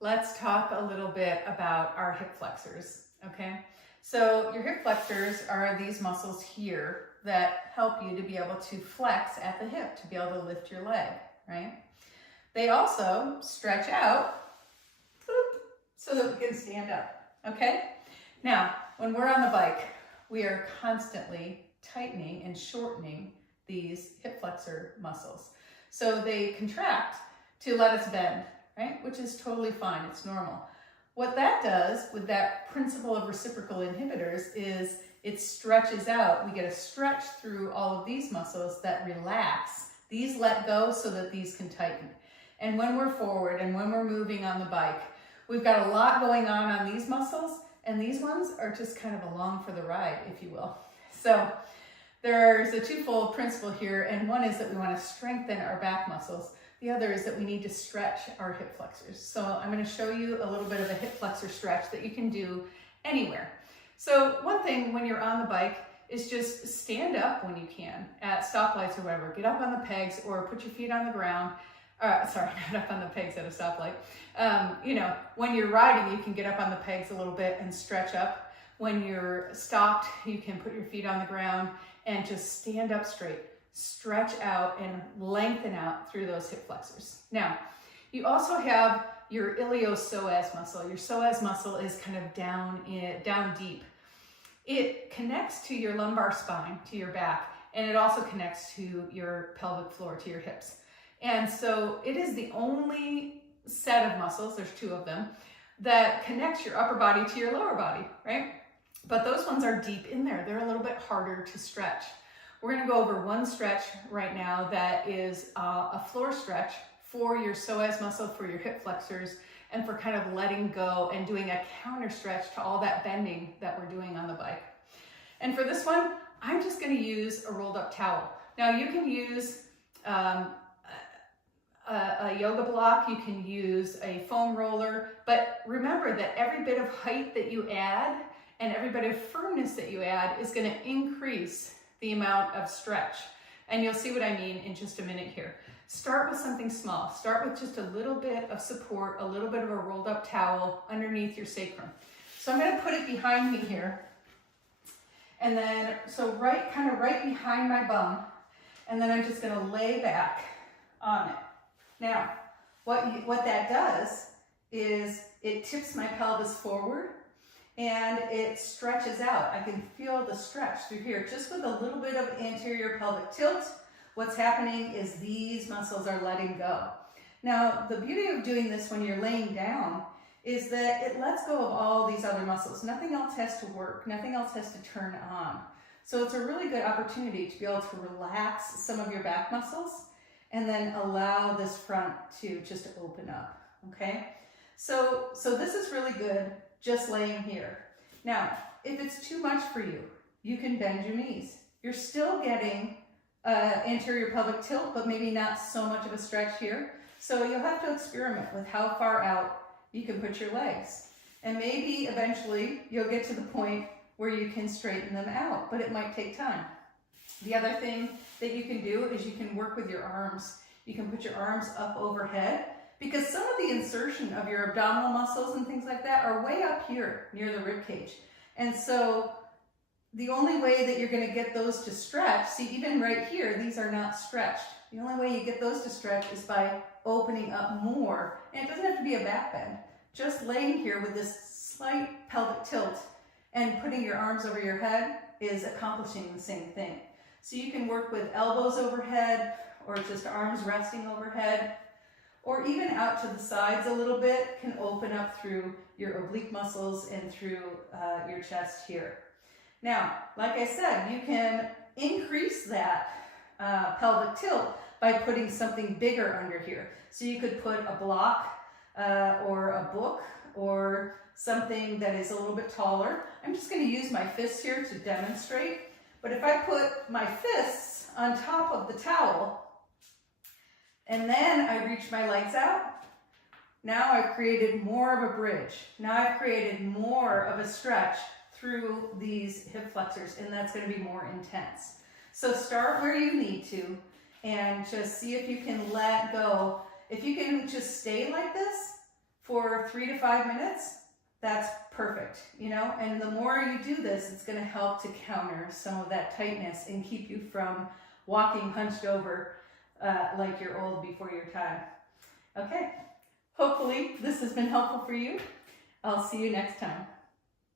Let's talk a little bit about our hip flexors, okay? So your hip flexors are these muscles here that help you to be able to flex at the hip, to be able to lift your leg, right? They also stretch out so that we can stand up, okay? Now, when we're on the bike, we are constantly tightening and shortening these hip flexor muscles. So they contract to let us bend, right? Which is totally fine, it's normal. What that does with that principle of reciprocal inhibitors is it stretches out. We get a stretch through all of these muscles that relax. These let go so that these can tighten. And when we're forward and when we're moving on the bike, we've got a lot going on these muscles, and these ones are just kind of along for the ride, if you will. So there's a twofold principle here, and one is that we want to strengthen our back muscles. The other is that we need to stretch our hip flexors. So I'm going to show you a little bit of a hip flexor stretch that you can do anywhere. So one thing when you're on the bike is just stand up when you can at stoplights or whatever. Get up on the pegs or put your feet on the ground. Sorry, not up on the pegs at a stoplight. When you're riding, you can get up on the pegs a little bit and stretch up. When you're stopped, you can put your feet on the ground and just stand up straight. Stretch out and lengthen out through those hip flexors. Now, you also have your iliopsoas muscle. Your psoas muscle is kind of down deep. It connects to your lumbar spine, to your back, and it also connects to your pelvic floor, to your hips. And so it is the only set of muscles, there's two of them, that connects your upper body to your lower body, right? But those ones are deep in there. They're a little bit harder to stretch. We're going to go over one stretch right now that is a floor stretch for your psoas muscle, for your hip flexors, and for kind of letting go and doing a counter stretch to all that bending that we're doing on the bike. And for this one, I'm just going to use a rolled up towel. Now you can use a yoga block, you can use a foam roller, but remember that every bit of height that you add and every bit of firmness that you add is going to increase the amount of stretch. And you'll see what I mean in just a minute here. Start with something small. Start with just a little bit of support, a little bit of a rolled up towel underneath your sacrum. So I'm going to put it behind me here. And then, so right behind my bum. And then I'm just going to lay back on it. Now, what that does is it tips my pelvis forward and it stretches out. I can feel the stretch through here just with a little bit of anterior pelvic tilt. What's happening is these muscles are letting go. Now, the beauty of doing this when you're laying down is that it lets go of all these other muscles. Nothing else has to work. Nothing else has to turn on. So it's a really good opportunity to be able to relax some of your back muscles and then allow this front to just open up, okay? So this is really good just laying here. Now, if it's too much for you, you can bend your knees. You're still getting anterior pelvic tilt, but maybe not so much of a stretch here. So you'll have to experiment with how far out you can put your legs. And maybe eventually you'll get to the point where you can straighten them out, but it might take time. The other thing that you can do is you can work with your arms. You can put your arms up overhead because some of the insertion of your abdominal muscles and things like that are way up here near the rib cage. And so the only way that you're going to get those to stretch, see, even right here, these are not stretched. The only way you get those to stretch is by opening up more. And it doesn't have to be a back bend. Just laying here with this slight pelvic tilt and putting your arms over your head is accomplishing the same thing. So you can work with elbows overhead or just arms resting overhead, or even out to the sides a little bit can open up through your oblique muscles and through your chest here. Now, like I said, you can increase that pelvic tilt by putting something bigger under here. So you could put a block or a book or something that is a little bit taller. I'm just going to use my fists here to demonstrate. But if I put my fists on top of the towel and then I reach my legs out, now I've created more of a bridge. Now I've created more of a stretch through these hip flexors, and that's going to be more intense. So start where you need to and just see if you can let go. If you can just stay like this for for 3 to 5 minutes, that's perfect, you know, and the more you do this, it's going to help to counter some of that tightness and keep you from walking hunched over like you're old before your time. Okay, hopefully this has been helpful for you. I'll see you next time.